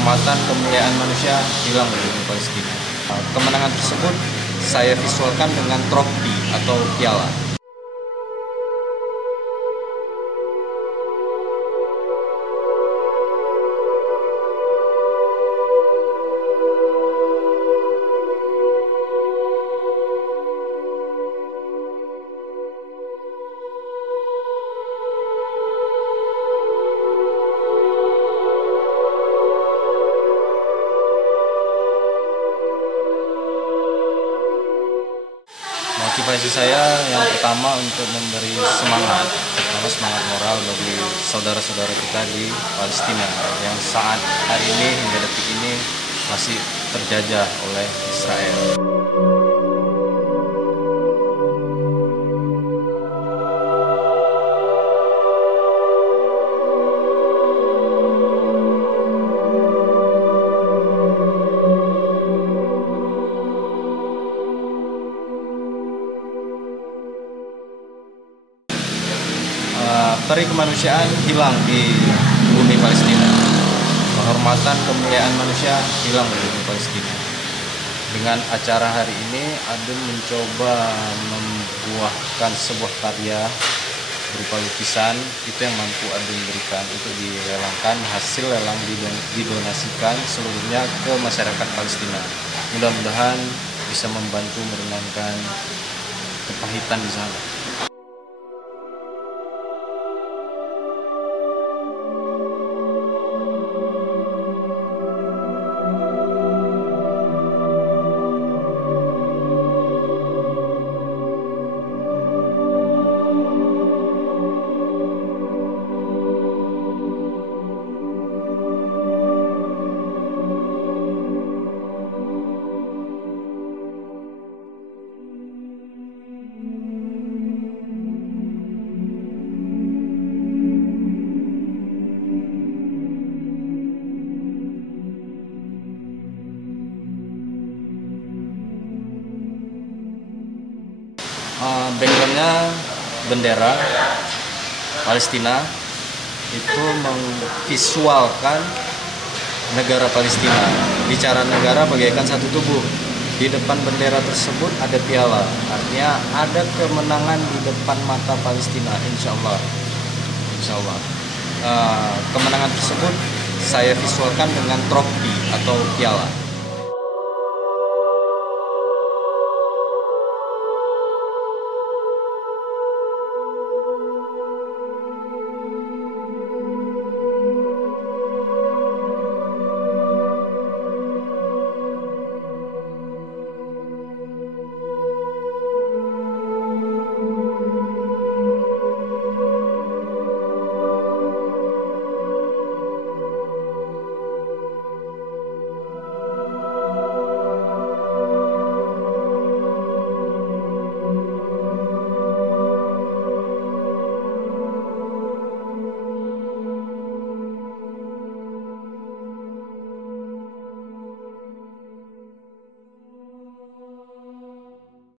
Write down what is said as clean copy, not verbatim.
kehormatan, kemuliaan manusia hilang di bumi Palestina. Kemenangan tersebut saya visualkan dengan trofi atau piala. Motivasi saya yang pertama untuk memberi semangat moral bagi saudara-saudara kita di Palestina yang saat hari ini hingga detik ini masih terjajah oleh Israel. Peri kemanusiaan hilang di bumi Palestina. Kehormatan, kemuliaan manusia hilang di bumi Palestina. Dengan acara hari ini, Adun mencoba membuahkan sebuah karya berupa lukisan. Itu yang mampu Adun berikan untuk dilelangkan, hasil lelang didonasikan seluruhnya ke masyarakat Palestina. Mudah-mudahan bisa membantu meringankan kepahitan di sana. Backgroundnya bendera Palestina itu memvisualkan negara Palestina. Bicara negara bagaikan satu tubuh. Di depan bendera tersebut ada piala. Artinya ada kemenangan di depan mata Palestina. Insya Allah. Kemenangan tersebut saya visualkan dengan trofi atau piala.